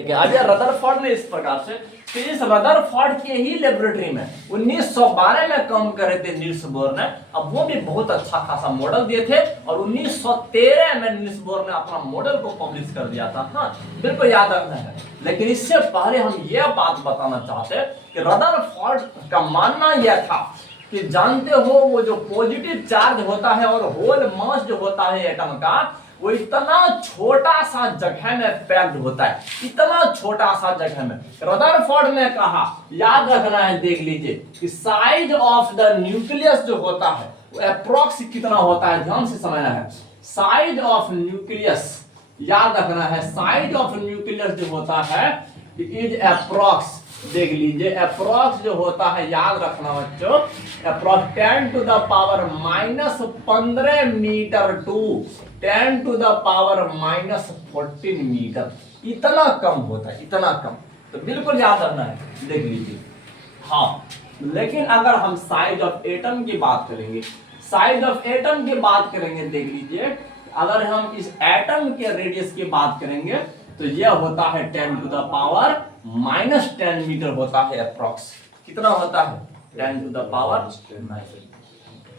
अब यार रदरफोर्ड ने इस प्रकार से तो इस रदरफोर्ड के ही लेबोरेटरी में 1912 में काम करे थे नील्स बोर ने। अब वो भी बहुत अच्छा खासा मॉडल दिए थे और 1913 में नील्स बोर ने अपना मॉडल को पब्लिश कर दिया था। हाँ बिल्कुल याद रखना है। लेकिन इससे पहले हम यह बात बताना चाहते हैं कि रदरफोर्ड का मानना यह था कि जानते हो वो जो पॉजिटिव चार्ज होता है और होल मास जो होता है एटम का वो इतना छोटा सा जगह में पैक्ड होता है, इतना छोटा सा जगह में। रदरफोर्ड ने कहा, याद रखना है, देख लीजिए कि साइज ऑफ द न्यूक्लियस जो होता है वो अप्रोक्स कितना होता है, ध्यान से समझना है। साइज ऑफ न्यूक्लियस याद रखना है, साइज ऑफ न्यूक्लियस जो होता है इज अप्रोक्स, देख लीजिए अप्रोक्स जो होता है, याद रखना बच्चों, approx 10 to the power -15 metre to 10 to the power -14 metre, इतना कम होता है, इतना कम। तो बिल्कुल याद रखना है, देख लीजिए। हाँ लेकिन अगर हम साइज ऑफ एटम की बात करेंगे, साइज ऑफ एटम की बात करेंगे, देख लीजिए अगर हम इस एटम के रेडियस की बात करेंगे तो यह होता है 10 टू द पावर -10 मीटर होता है अप्रोक्स। कितना होता है? 10 टू द पावर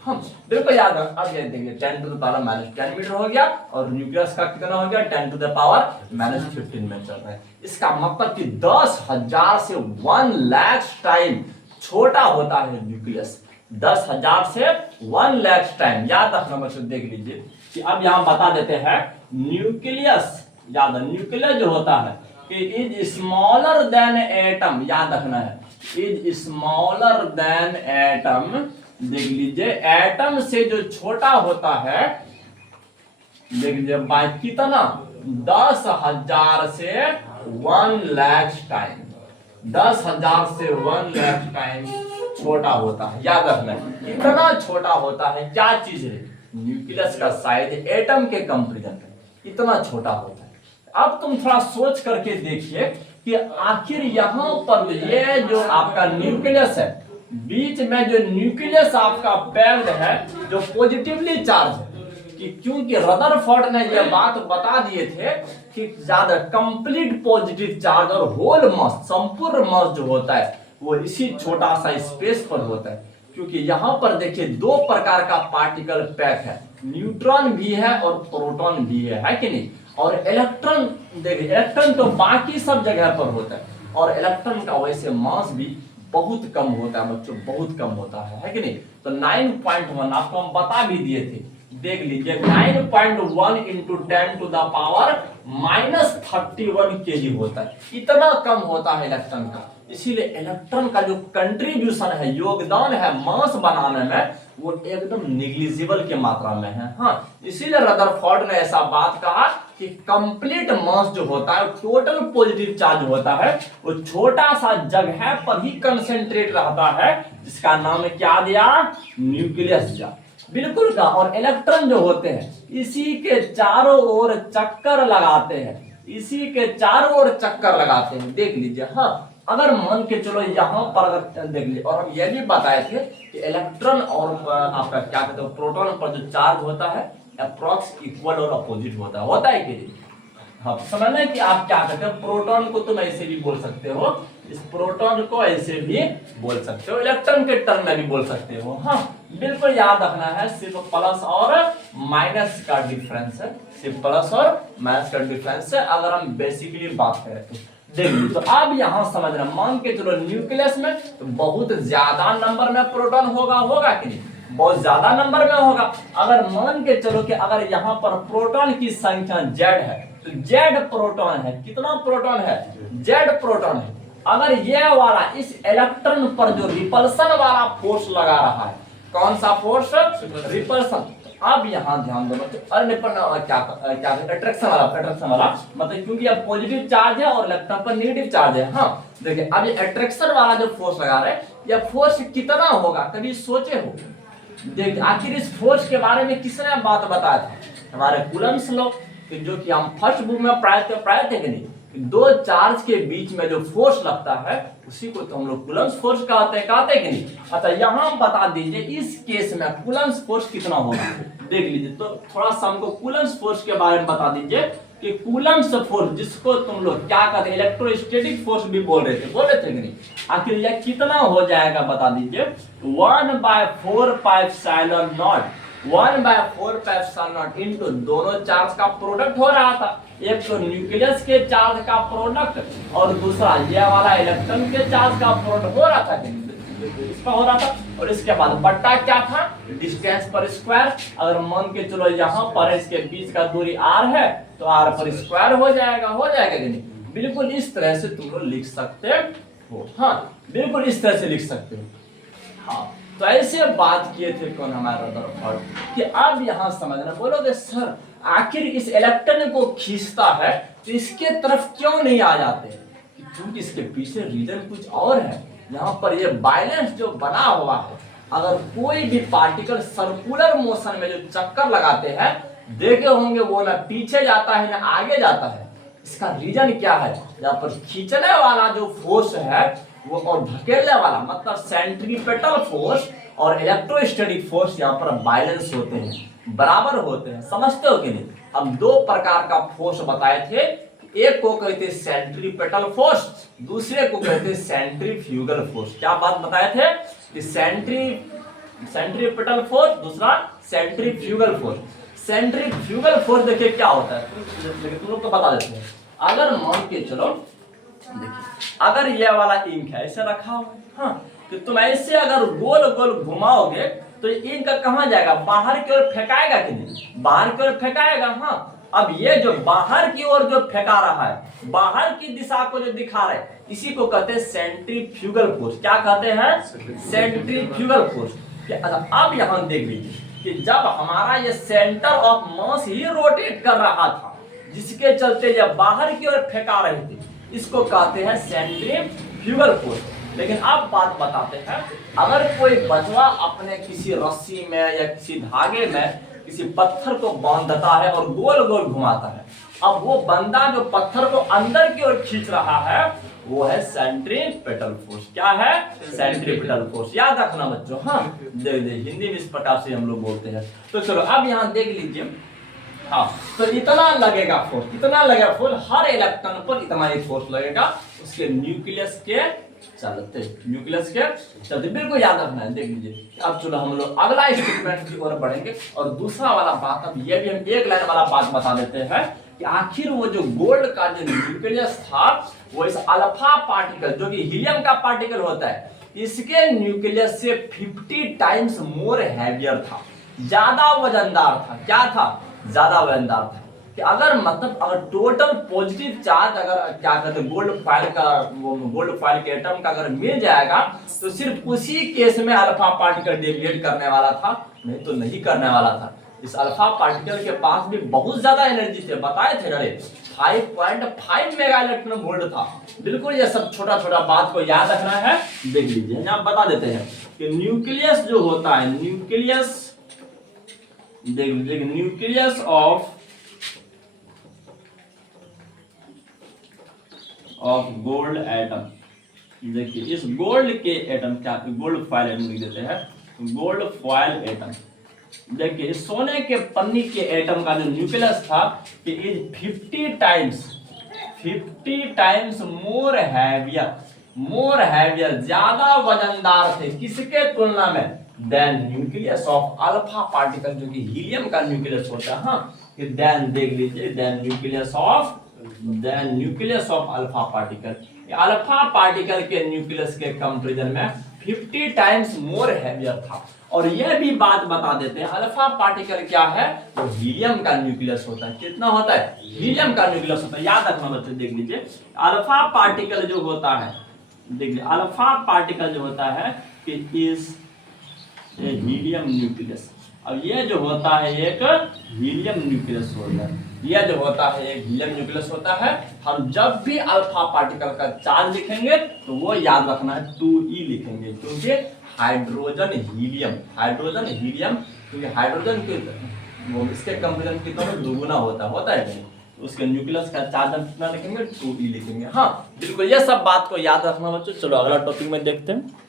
हम बिल्कुल याद रख। अब ये देंगे 10 टू द पावर -10 मीटर हो गया और न्यूक्लियस का कितना हो गया? 10 टू द पावर -15 में चल रहा है। इसका मतलब कि 10,000 से 1 लाख टाइम छोटा होता है न्यूक्लियस, 10,000 से 1 लाख टाइम। याद रखना बच्चों, देख लीजिए कि अब यहां बता देते हैं न्यूक्लियस, याद है न्यूक्लियस जो होता है कि इज स्मॉलर देन एटम, याद रखना है इज स्मॉलर देन एटम। देख लीजिए एटम से जो छोटा होता है, देख लीजिए बाय कितना? 10,000 से 1 लाख टाइम, 10,000 से 1 लाख टाइम छोटा होता है। याद रखना है इतना छोटा होता है। क्या चीज है? न्यूक्लियस का साइज एटम के कंपैरिजन में इतना छोटा होता है। अब तुम थोड़ा सोच करके देखिए कि आखिर यहां पर ये जो आपका न्यूक्लियस है, बीच में जो न्यूक्लियस आपका पैक्ड है जो पॉजिटिवली चार्ज है, कि क्योंकि रदरफोर्ड ने यह बात बता दिए थे कि ज्यादा कंप्लीट पॉजिटिव चार्ज और होल मास, संपूर्ण मास जो होता है वो इसी छोटा सा स्पेस पर होता है। क्योंकि यहां पर देखिए दो प्रकार का पार्टिकल पैक है, न्यूट्रॉन भी है और प्रोटॉन भी है कि नहीं? और इलेक्ट्रॉन, देखिए इलेक्ट्रॉन तो बाकी सब जगह पर होता है और इलेक्ट्रॉन का वैसे मास भी बहुत कम होता है बच्चों, बहुत कम होता है कि नहीं? तो 9.1 आपको हम बता भी दिए थे, देख लीजिए 9.1 into 10 to the power -31 KG होता है, इतना कम होता है इलेक्ट्रॉन का। इसीलिए इलेक्ट्रॉन का जो कंट्रीब्यूशन है, योगदान है मास बनाने में, वो एकदम निग्लिजिबल के मात्रा में है। हाँ इसीलिए रदरफोर्ड ने ऐसा बात कहा कि कंप्लीट मास जो होता है, टोटल पॉजिटिव चार्ज होता है, वो छोटा सा जगह पर ही कंसेंट्रेट रहता है, जिसका नाम क्या दिया? न्यूक्लियस दिया। बिल्कुल का। और इलेक्ट्रॉन जो होते हैं इसी के चारों ओर चक्कर लगाते हैं, इसी के चारों ओर चक्कर लगाते हैं। देख लीजिए, हाँ अगर मान के चलो यहाँ पर अगर देख लीजिए, और हम ये भी बताए थे कि इलेक्ट्रॉन और आपका क्या कहते हैं प्रोटॉन पर जो चार्ज होता है अप्रॉक्स इक्वल और अपोजिट होता है कि नहीं? हाँ समझना कि आप क्या कहते हैं, प्रोटॉन को तुम ऐसे भी बोल सकते हो, इस प्रोटॉन को ऐसे भी बोल सकते हो, इलेक्ट्रॉन के टर्म में भी बोल सकते हो। हाँ बिल्कुल याद रखना है, सिर्फ प्लस और माइनस का डिफरेंस है, सिर्फ प्लस और माइनस का डिफरेंस है अगर हम बेसिकली बात करें तो। देखिए तो अब यहां समझना, मान के चलो न्यूक्लियस में तो बहुत ज्यादा नंबर में प्रोटॉन होगा कि नहीं? बहुत ज्यादा नंबर में होगा। अगर मान के चलो कि अगर यहाँ पर प्रोटॉन की संख्या Z है तो Z प्रोटॉन है, कितना प्रोटॉन है? Z प्रोटॉन है। अगर ये वाला इस इलेक्ट्रॉन पर जो रिपल्सन वाला फोर्स लगा रहा है, कौन सा फोर्स? रिपल्सन। अब यहाँ ध्यान दो क्या अट्रैक्शन वाला मतलब, क्योंकि अब पॉजिटिव चार्ज है और इलेक्ट्रॉन पर नेगेटिव चार्ज है। हाँ देखिए अब ये अट्रैक्शन वाला जो फोर्स लगा रहे हैं, यह फोर्स कितना होगा, कभी सोचे हो? देखिए आखिर इस फोर्स के बारे में किसने बात बताया था? हमारे कूलम्स लॉ, जो कि हम फर्स्ट बुक में पढ़ाए थे कि नहीं? दो चार्ज के बीच में जो फोर्स लगता है उसी को तो हम लोग कूलम्स फोर्स कहते हैं कि नहीं? अच्छा यहाँ बता दीजिए इस केस में कूलम्स फोर्स कितना होगा, देख लीजिए। तो थोड़ा सा हमको कूलम्स फोर्स के बारे में बता दीजिए कि कूलम्ब्स फोर्स, जिसको तुम लोग क्या कहते हैं इलेक्ट्रोस्टैटिक फोर्स भी बोल रहे थे कि नहीं, आखिर यह कितना हो जाएगा बता दीजिए। 1/4πε0, 1/4πε0 इंटू दोनों चार्ज का प्रोडक्ट हो रहा था, एक तो न्यूक्लियस के चार्ज का प्रोडक्ट और दूसरा ये वाला इलेक्ट्रॉन के चार्ज का प्रोडक्ट हो रहा था कि इसका हो रहा था। और इसके बाद बट्टा क्या था, डिस्टेंस पर स्क्वायर। अगर मान के चलो यहाँ पर इसके बीच का दूरी r है तो r पर स्क्वायर हो जाएगा कि नहीं। बिल्कुल इस तरह से तुम लोग लिख सकते हो। हाँ बिल्कुल इस तरह से लिख सकते हो। हाँ तो ऐसे बात किए थे कौन हमारा रदरफोर्ड कि अब यहाँ समझना, बोलोगे सर आखिर इस इलेक्ट्रॉन को खींचता है तो इसके तरफ क्यों नहीं आ जाते, क्योंकि इसके पीछे रीजन कुछ और है। यहाँ पर ये बैलेंस जो बना हुआ है, अगर कोई भी पार्टिकल सर्कुलर मोशन में जो चक्कर लगाते हैं देखे होंगे, वो ना पीछे जाता है ना आगे जाता है। इसका रीजन क्या है, यहाँ पर खींचने वाला जो फोर्स है वो और धकेलने वाला मतलब सेंट्रीपेटल फोर्स और इलेक्ट्रोस्टैटिक फोर्स यहाँ पर बैलेंस होते हैं, बराबर होते हैं। समझते हो कि नहीं। हम दो प्रकार का फोर्स बताए थे, एक को कहते सेंट्रीपेटल फोर्स, दूसरे को कहते सेंट्रीफ्यूगल फोर्स। क्या बात बताए थे कि सेंट्रीपेटल फोर्स, दूसरा सेंट्रीफ्यूगल फोर्स। सेंट्रीफ्यूगल फोर्स देखिए क्या होता है, तुम लोग को बता देते हैं। अगर मान के चलो देखिए, अगर ये वाला इंक है ऐसे रखा हुआ है, हाँ तो तुम ऐसे अगर गोल गोल घुमाओगे तो इंक कहाँ जाएगा, बाहर की ओर फेंकाएगा कि नहीं, बाहर की ओर फेंकाएगा। हाँ अब ये जो बाहर की ओर जो फेंका रहा है, बाहर की दिशा को जो दिखा रहा है, इसी को कहते हैं सेंट्रीफ्यूगल फोर्स। क्या कहते हैं, सेंट्रीफ्यूगल फोर्स। अच्छा अब यहाँ देख लीजिए कि जब हमारा ये centre of mass he rotate कर रहा था, जिसके चलते ये बाहर की ओर फेंका रहे थे, इसको कहते हैं सेंट्रीफ्यूगल फोर्स। लेकिन अब बात बताते हैं, अगर कोई बचवा अपने किसी रस्सी में या किसी धागे में किसी पत्थर को बांधता है और गोल गोल घुमाता है, अब वो बंदा जो पत्थर को अंदर की ओर खींच रहा है वो है सेंट्रीपेटल फोर्स। क्या है, सेंट्रीपेटल फोर्स। याद रखना बच्चों। हाँ हिंदी में इस प्रकार से हम लोग बोलते हैं। तो चलो अब यहाँ देख लीजिए। हाँ तो इतना लगेगा फोर्स, कितना लगेगा फोर्स, हर इलेक्ट्रॉन पर इतना ही फोर्स लगेगा उसके न्यूक्लियस के चलते, न्यूक्लियस के चलते। बिल्कुल याद रखना है। देख लीजिए अब चलो हम लोग अगला स्टेटमेंट की ओर बढ़ेंगे और दूसरा वाला बात, अब ये भी हम एक लाइन वाला बात बता देते हैं कि आखिर वो जो गोल्ड का जो न्यूक्लियस था वो इस अल्फा पार्टिकल जो कि हीलियम का पार्टिकल होता है, इसके न्यूक्लियस से 50 टाइम्स मोर हैवियर था, ज्यादा वजनदार था। क्या था, ज्यादा वजनदार था। कि अगर मतलब अगर टोटल पॉजिटिव चार्ज अगर क्या कहते हैं गोल्ड फॉइल के एटम का अगर मिल जाएगा तो सिर्फ उसी केस में अल्फा पार्टिकल डेविएट करने वाला था, नहीं तो नहीं करने वाला था। इस अल्फा पार्टिकल के पास भी बहुत ज्यादा एनर्जी थे, बताए थे अरे 5.5 मेगा इलेक्ट्रॉन वोल्ट था। बिल्कुल ये सब छोटा छोटा बात को याद रखना है। देख लीजिए यहाँ बता देते हैं कि न्यूक्लियस जो होता है, न्यूक्लियस देख लीजिए, न्यूक्लियस ऑफ गोल्ड एटम। देखिए इस गोल्ड के एटम क्या, गोल्ड फॉइल एटम लिख देते हैं, गोल्ड फॉइल एटम। देखिए सोने के पन्नी के एटम का जो न्यूक्लियस था कि इज 50 टाइम्स मोर हैवियर, ज्यादा वजनदार थे किसके तुलना में, then nucleus of alpha particle जो कि हीलियम का न्यूक्लियस होता है। हाँ देन देख लीजिए, then nucleus of alpha particle, alpha particle के न्यूक्लियस के कंपैरिजन में 50 टाइम्स मोर हैवियर था। और यह भी बात बता देते हैं अल्फा पार्टिकल क्या है, वो हीलियम का न्यूक्लियस होता है। कितना होता है, हीलियम का न्यूक्लियस होता है। याद रखना बच्चे। देख लीजिए अल्फा पार्टिकल जो होता है, देख लीजिए अल्फा पार्टिकल जो होता है कि इज हीलियम न्यूक्लियस। अब ये जो होता है एक हीलियम न्यूक्लियस होता है, यह जो होता है एक हीलियम न्यूक्लियस होता है। हम जब भी अल्फा पार्टिकल का चार्ज लिखेंगे तो वो याद रखना है 2e लिखेंगे, क्योंकि हाइड्रोजन हीलियम क्योंकि हाइड्रोजन के वो इसके कंपैरिजन की तरह दुगुना होता है नहीं, उसके न्यूक्लियस का चार्ज हम कितना लिखेंगे, 2e लिखेंगे। हाँ बिल्कुल ये सब बात को याद रखना बच्चों। चलो अगला टॉपिक में देखते हैं।